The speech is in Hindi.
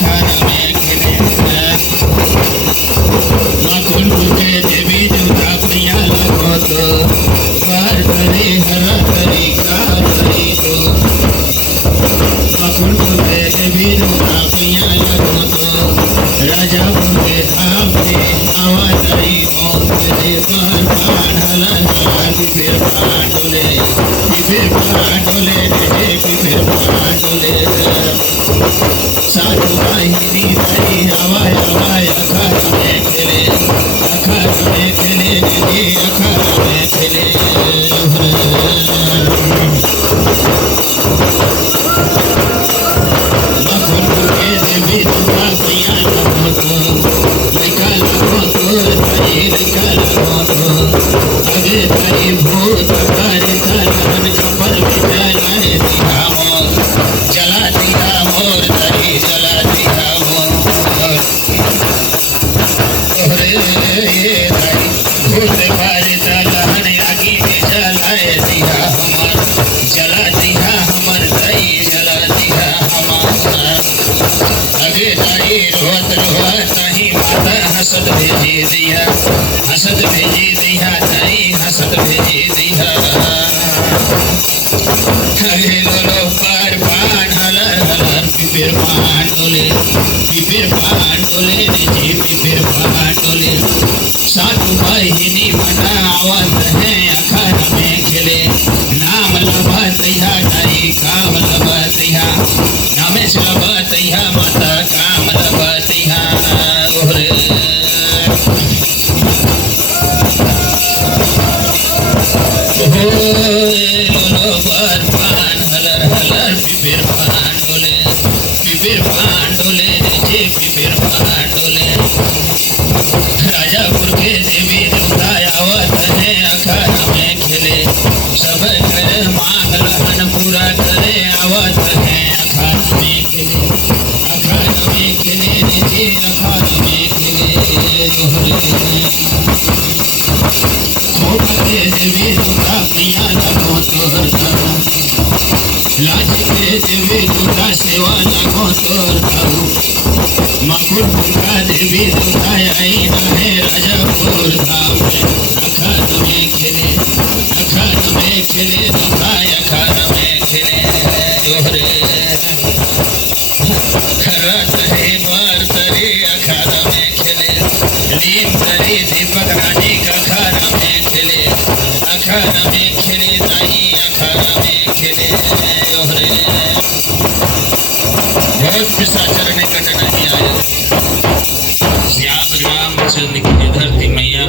अखाड़ा में खेले कुंड के देवी देवता प्रिया लगो तो बार करे हरा करे का करे तो कुंड के देवी देवता प्रिया लगो तो राजा के धाम से आवाजाई मौत दे पर पाढ़ला फिर पांडोले साधु वाहिनी तारी हवाई हवाई अखाड़ा में खेले जी अखाड़ा में खेले देवी दुर्गा प्रिया लगो तो लड़का लगो तो तारी लड़का लगो तो आगे तारी भूत तारी तारन खबर बिचारे दिया मोर जला दिया मोर तारी जला दिया मोर तोहरे ये तारी भूत पारे तालहन आगे में जलाए दिया हमर जला दिया हमर तारी जला दिया हमर आगे तारी रोत रोत नहीं माता हसद भेजी दिया तारी हसद भेजी दिया हरे लोलो पार पान हलर हलर पिपिर पान डोले जी पिपिर पान डोले साधु वाहिनी मना आवत है अखाड़ा में खेले नाम लबतैया तारी काम लबतैया नामेश लबतैया माता काम लबतैया ओरे लोलो पर पान हलर हलर पिपिर पान डोले जी पिपिर पान डोले राजापुर के देवी देवता आवत है अखाड़ा में खेले सब कर मांग लहन पूरा करे आवत है अखाड़ा में खेले जी अखाड़ा में खेले देवी दुर्गा प्रिया लगो तोर लाज के देवी दुर्गा सेवा लगो तोर मकुट दुर्गा देवी दुर्गा आई है राजापुर धाम अखाड़ा में खेले दुर्गा अखाड़ा में खेले जोहरे रत है बार तरे अखाड़ा में खेले नीम तरे दीपक रानी का अखाड़ा में खेले ताई अखाड़ा में खेले जोहरे बहुत पिशाचर निकट नहीं आया श्याम रामचंद्र की धरती मैया